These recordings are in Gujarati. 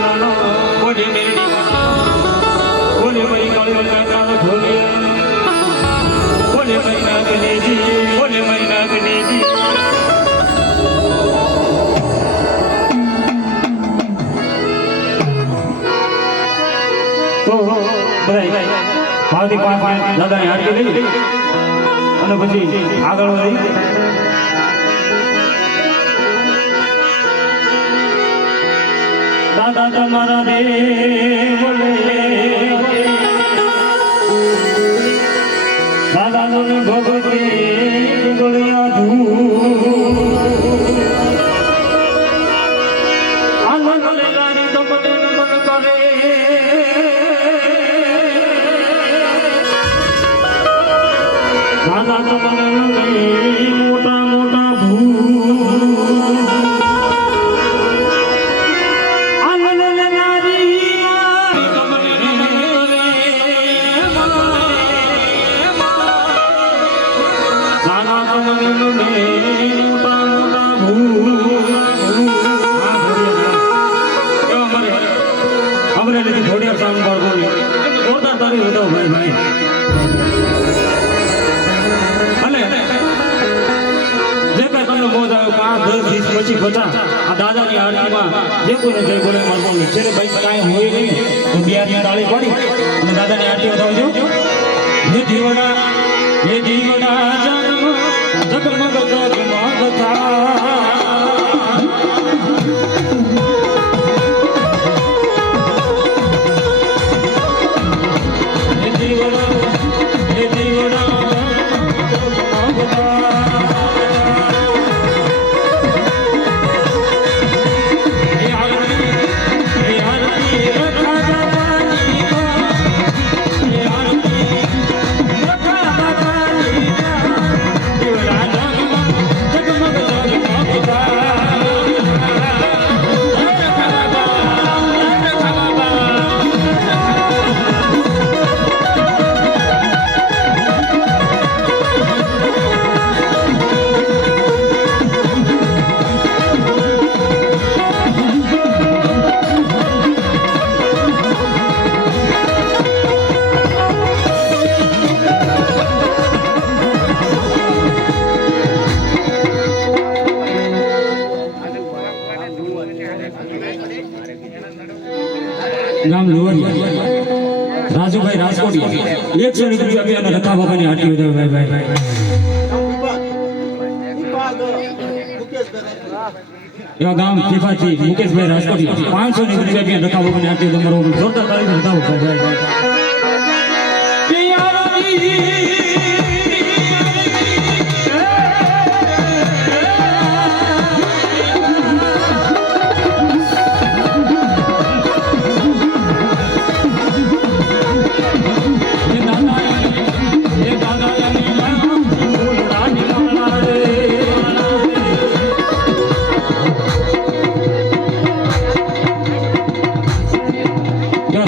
વાળાનો બોલે મેરડી બોલે ભાઈ કાળો કાકાનો ઢોલિયા બોલે મૈના ગનેજી બોલે મૈના ગનેજી તો બધાય ભાવથી પાંચ દાદાની હાડી લઈ અને પછી આગળ વધી દાદા તમારા દેવ દાદા નો ભગવતી ગોળિયા આનંદ લેલાની તપને નમન કરે દાદા તમને મોટા મોટા અમરેલી ઘોડિયા સામ બાળકો જોરદાર તારી હતો ભાઈ ભાઈ અને જે કઈ તમને મોજ આવ્યો 5 10 20 પછી બધા આ દાદાની આરતીમાં જે કોઈને જય બોલે મારવાનું છે રે ભાઈ કાંઈ હોય નહીં તો બિયારની તાળી પાડી અને દાદાની આરતી વધાવજો હે દીવડા જન્મ જગમગ જગમગ થા નામ લોહરિયા રાજુભાઈ રાજકોટી 100 રૂપિયા આપી અને રખા બાબાની હાટી વધારે ભાઈ ભાઈ એવા ગામ ફીફાથી મુકેશભાઈ રાજકોટી 500 રૂપિયા આપી રખા બાબાની હાટી તમારો જોરદાર તારીખ બતાવો ભાઈ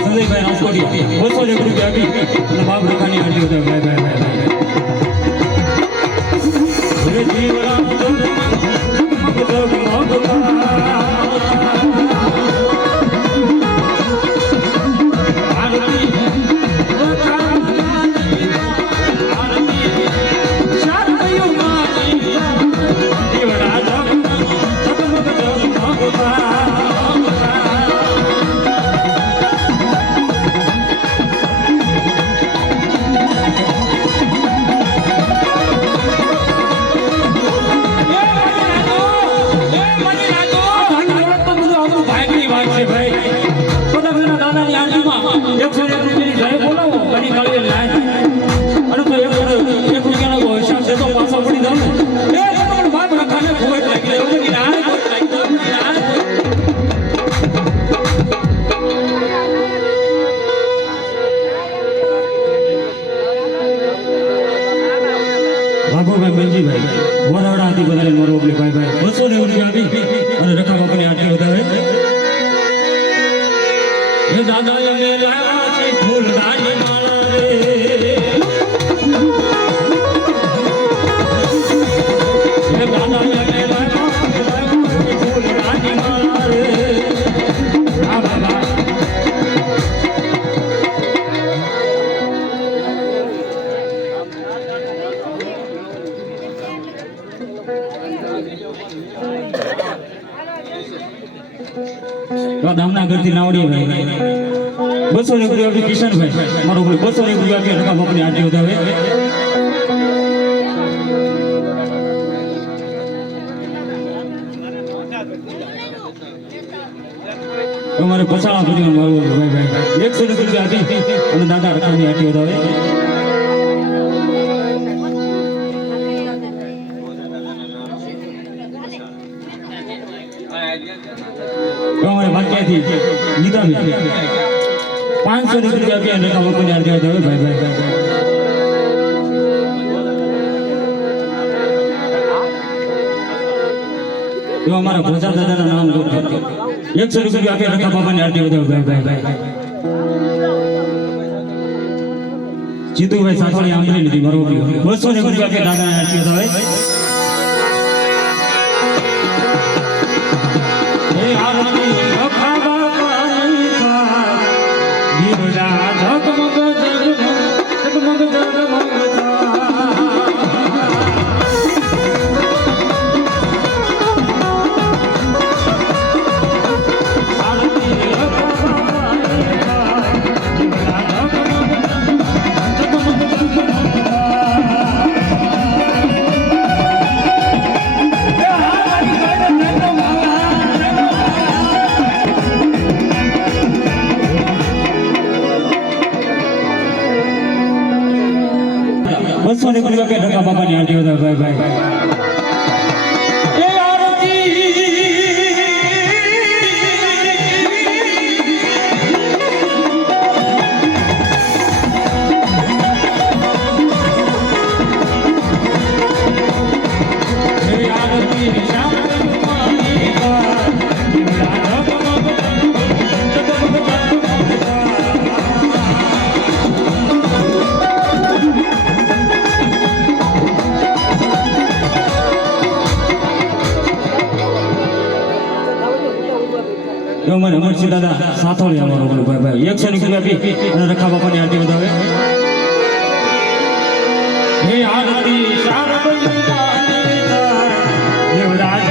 સંજયભાઈ રાજકોટી 200 રૂપિયા આપી અને બાપ રખાની હાટી ભાઈ ભાઈ ભાઈ દામના ઘરથી નાવડીએ ભાઈ 200 રૂપિયા કિશનભાઈ મારો 200 રૂપિયા રકા બાપની આરતી વધાવે અમારે પછાણા પૂરી મારું ભાઈ 100 રૂપિયા આપી અને દાદા રકાની આરતી વધાવે અમારે વાક્યાથી લીધા 500 રૂપિયા આપી રકા બાપની આરતી વધાવે ભાઈ તો અમારા પ્રજા દાદાના નામ લો 100 રૂપિયા આપી રકા બાપાની આરતી વધાવે ભાઈ જીતુભાઈ સાસવાણી આંબરી લીધી મારો 200 રૂપિયા આપી દાદાની આરતી વધાવે હે આરતી રખા બાપાની દીવડા ઝગમગ બસો રૂપિયા કે રકા બાપાની આરતી વધાવે ભાઈ અમારે અમરસિંહ દાદા સાથોળી અમારો ભાઈ 100 રૂપિયા આપી અને રખા બાપાની આરતી વધાવે હે આરતી શારદની દેવડા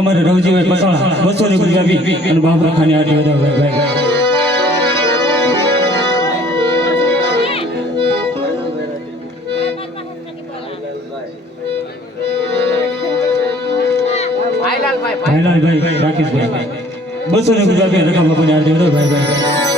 અમારે રવજીભાઈ પસાણા 200 રૂપિયા આપી અને બાપ રખાની આરતી વધાવે ભાઈ ભાઈલાલભાઈ રાકેશભાઈ 200 રૂપિયા આપી રખા બાપાની આરતી વધાવે ભાઈ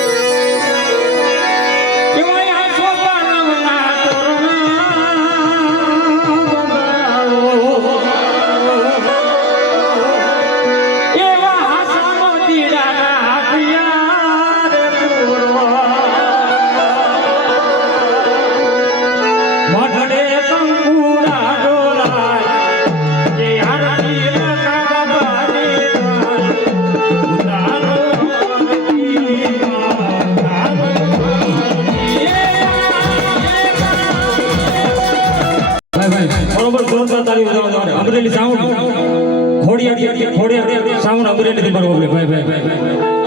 અમરેલી સાઉન્ડ ખોડિયાર સાઉન્ડ અમરેલી થી બરોબર ભાઈ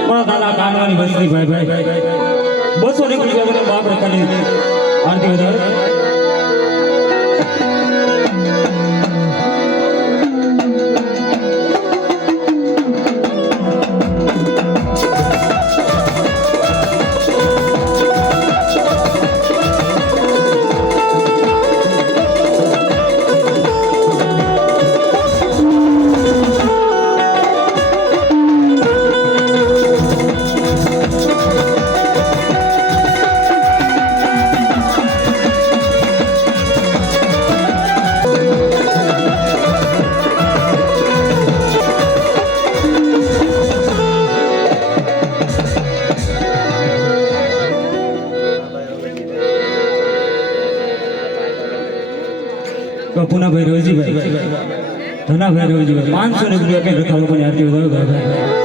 મારા દાદા કાનવાની બસની ભાઈ 200 રૂપિયા બાપ રખાની આરતી વધારે પુનાભાઈ રોજીભાઈ ધનાભાઈ રોજીભાઈ 500 રૂપિયા કે રખા લોકોની આરતી વધાવે ભાઈ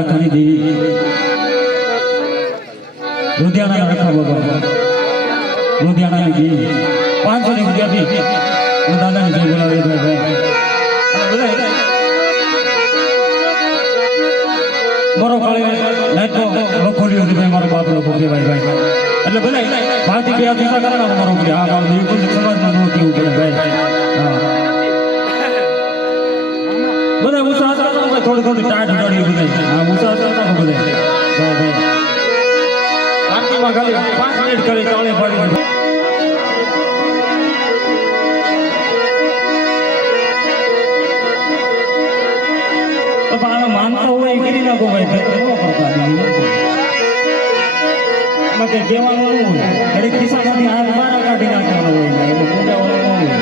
રખાની દેવી લુધિયાણા રખા બાબા લુધિયાણાની દેવી 500 ની રૂપિયાથી દાદાની જય બોલાવે ભાઈ મારો કાળે નાઈટ તો લખોલ્યો છે ભાઈ મારો બાપ લોકો કે ભાઈ એટલે ભલે ભાતી બે દિશા કરે મારો કે આ ગામ દેવી કોઈ સમાજમાં નો કેવું પડે ભાઈ હા બધા ઉત્સાહ કરતા ભાઈ થોડી ટાઈટ ઉડાડી બધા હા ઉત્સાહ કરતા બધા ભાઈ આરતીમાં ખાલી 5 મિનિટ કરી તાળે પાડી માનતો હોય કરી નાખો ભાઈ કહેવાનું હોય દરેક ખિસ્સામાંથી હાથ બહાર કાઢી નાખવાનો હોય એમાં પૂજા હોય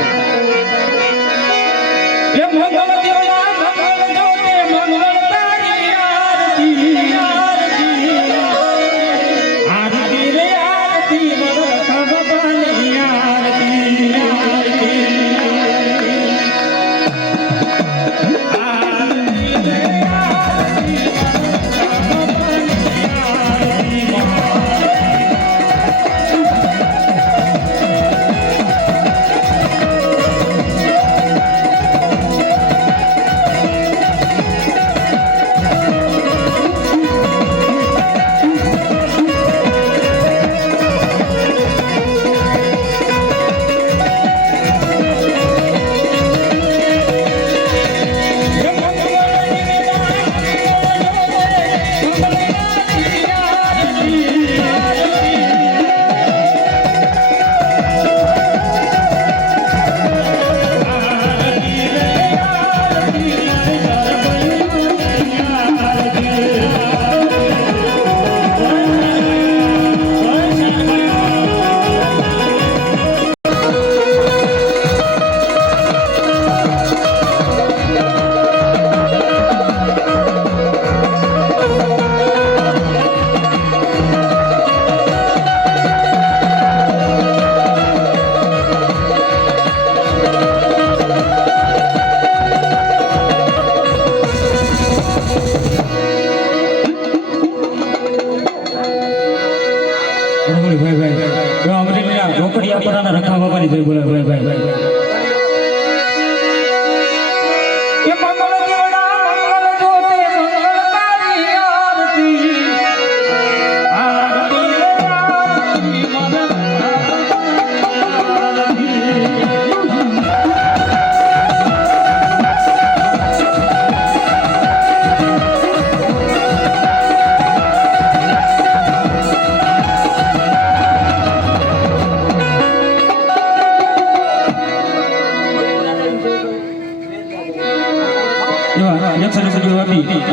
રોકડિયા પરાના રખા બાબાની જય બોલે ભાઈ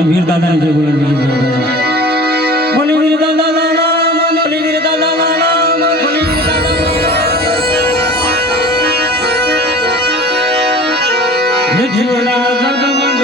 વીર દાદાને જય બોલે બોલી વીર દાદા બોલી વીર દાદા બોલી વીર દાદા જીવના જગમગ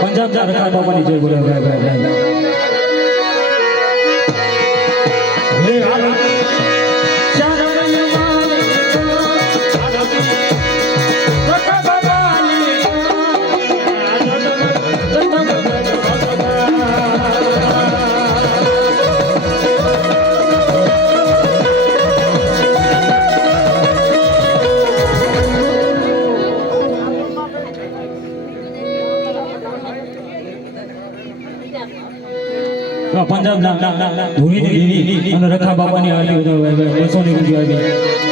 પંજાબ જા રખા બાપાની જય બોલે ભાઈ ભાઈ ભાઈ હે આરતી શરણ્ય માને આરતી રખા બાપાની પંજાબ ના ધોરી દેવી અને રખા બાપાની આરતી બસોની પૂજી આવી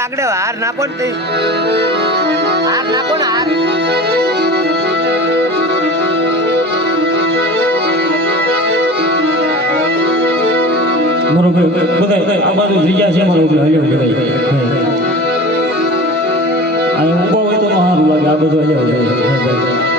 આગળ હાર નાખો ને હાર નાખો ને હાર મારો બધા આ બાજુ જગ્યા છે મારો હલ્યો બધા અહીં ઊભો હોય તો સારું લાગે આ બધું હલ્યો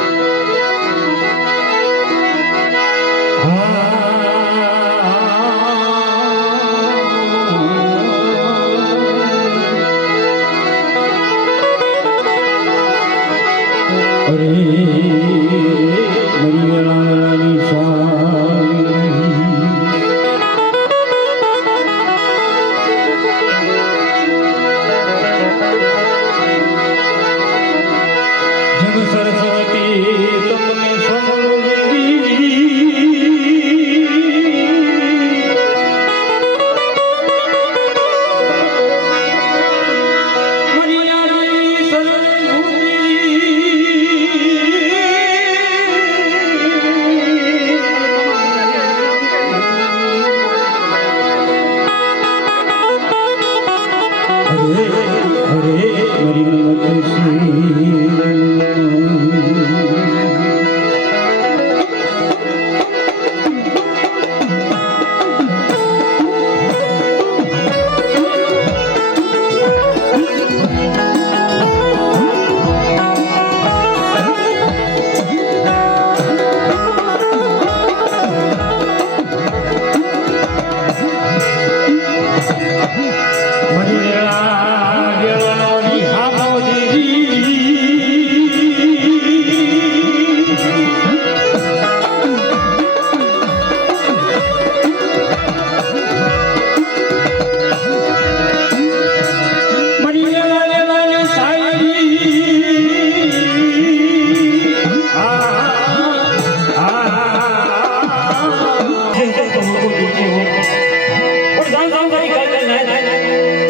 સાંજ કરી કાલે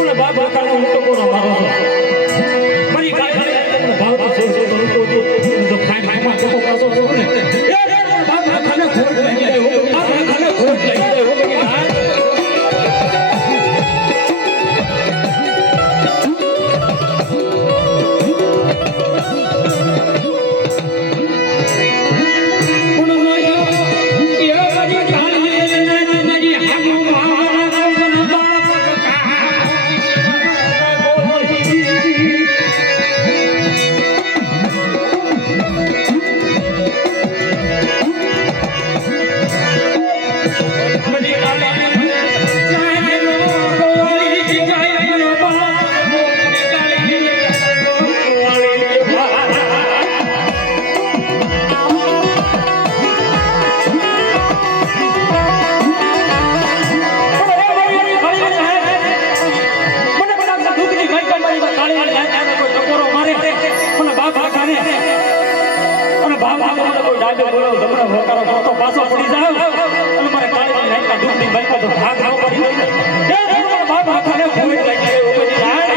ના બાપ કાલે હું તો કોનો મારો મારી કાલે ભાવ તો છે તો ખાઈ માં તો પાછો છો ને એ બાપ ખાને ખોટ લઈ જાય બાપ ખાને ખોટ લઈ જાય હો બની પાછો પડી જાવ અને મારે કાળી લાઈટના ડૂબની બાઈકો તો ભાગ આવ કરી દે બાબા ખાને ફોન લાગી ગયો બધી રાત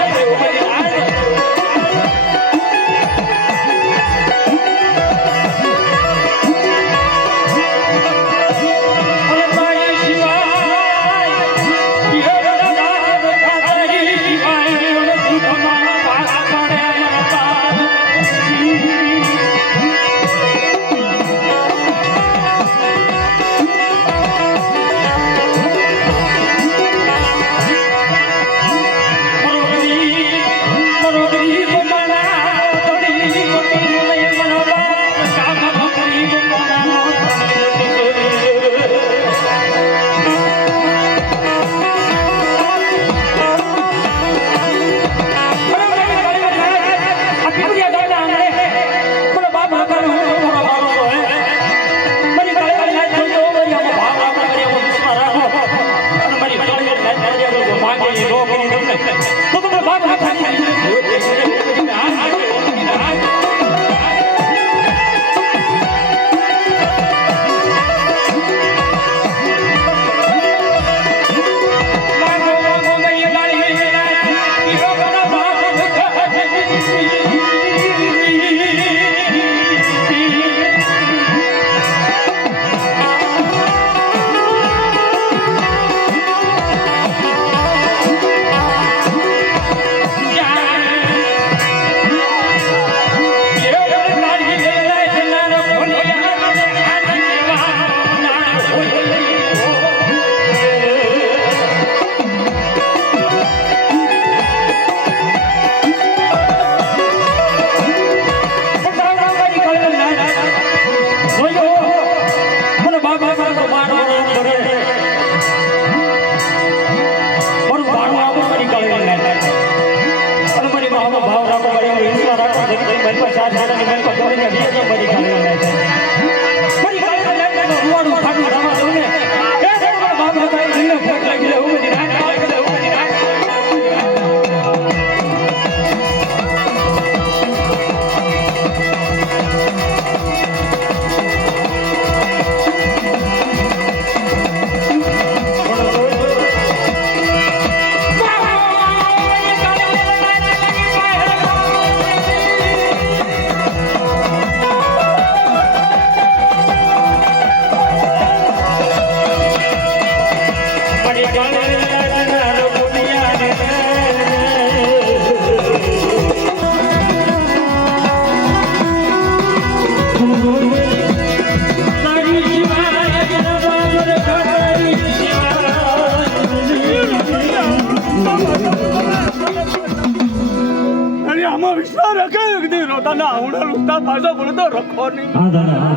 વિશ્વાસ રખાયો કે નહીં રોતાના આવડા લુકતા પાછો બોલતો રખો નહીં હા દાદા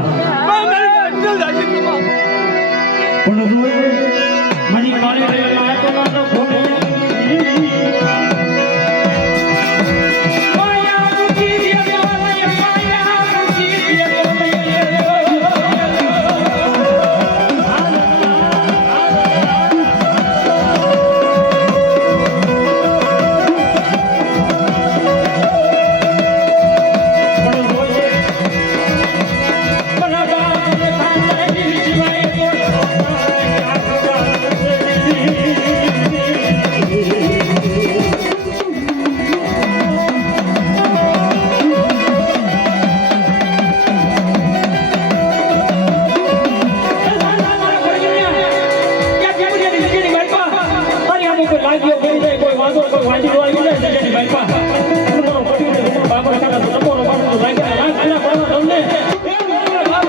મારી અંજલ જાજી કમા પણ મારી કાળી લાઈટ તો ફોટો વાગ્યો પડી જાય કોઈ વાંધો કોઈ વાંધો આવી જાય જજેની બાઈપા તમારો પડી જાય તમારો બાપરો કાકા તો તમારો બાપરો લાગ્યા લાગ આના પડવા તમને એ મારા બાપ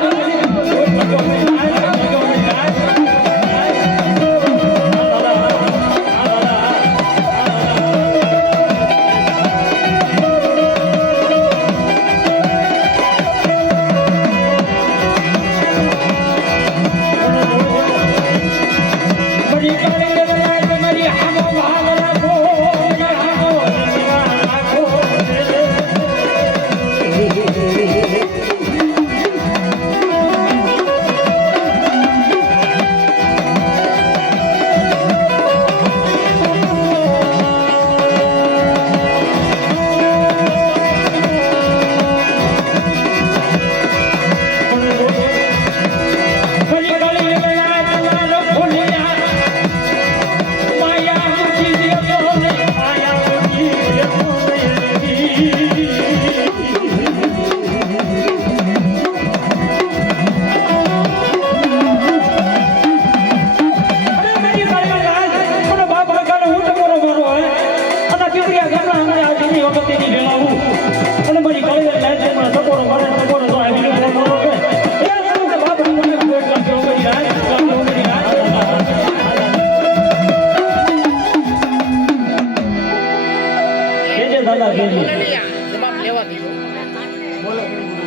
જવાબ લેવા દીધો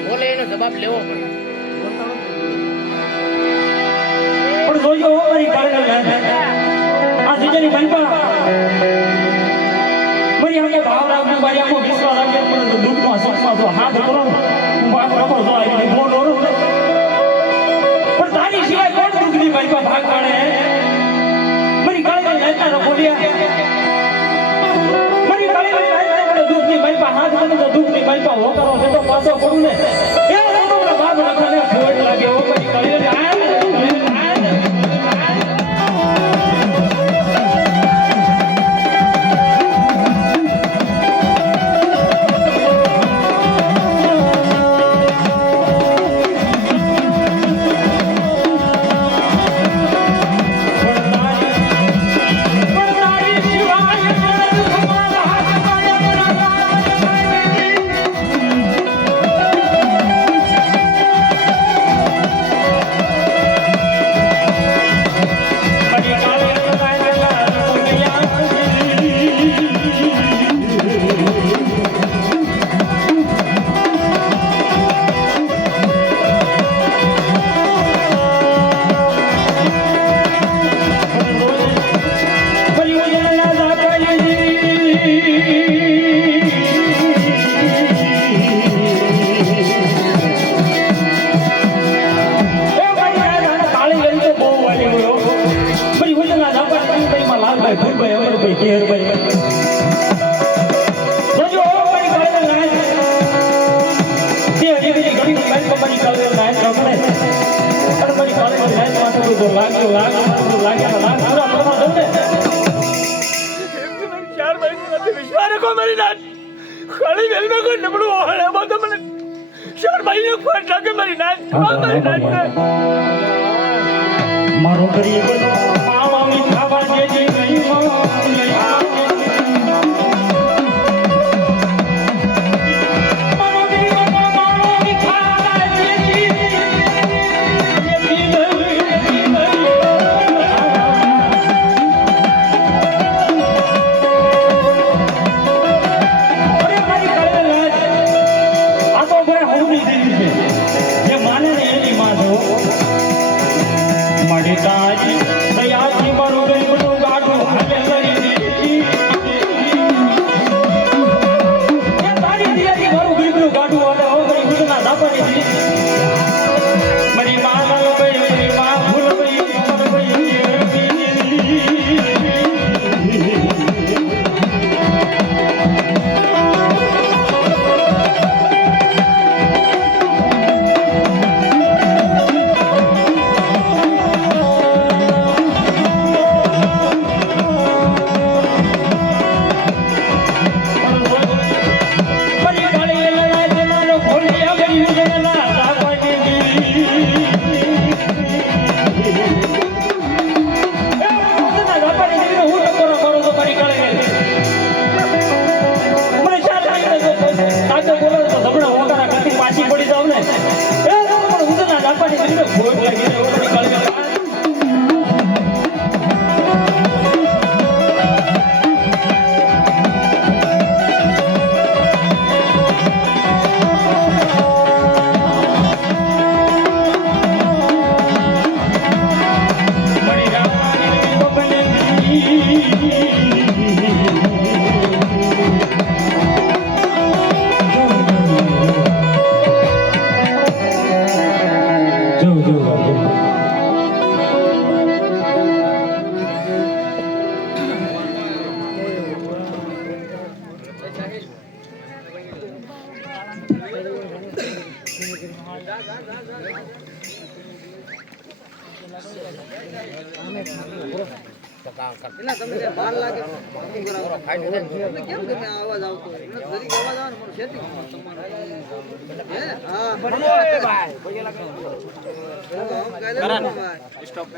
બોલે એનો જવાબ લેવો પડે પણ જોજો મારી કાળે આ જીજાની બાઈપા મારી આગે ભાવ રાખજો મારી આખો વિશ્વાસ રાખજો પણ દુઃખમાં સુખમાં તો હાથ કરો બાપ રખો તો આવી મોઢ ઓરો પણ તારી સિવાય કોણ દુઃખની બાઈપા ભાગ પાડે મારી કાળે લાઈના રખોડિયા મારી કાળે દુઃખની બાઈપા હાથ મને તો દુઃખની બાઈપા હોકારો છે તો પાછો પડું ને એ મારા બાપ રખાને ફોડ લાગે ઓ મારી કાળે મારો ગરીબ માવા મીઠા વાજે જે નહીં તાજી દયાજી મારું ગરીબનું ગાડું એટલે તમને કઈ બાર લાગે તમને કેમ ગમે આ અવાજ આવતો હોય એટલે જરીક અવાજ આવે ને મને setting હે હા ભાઈ સ્ટોપ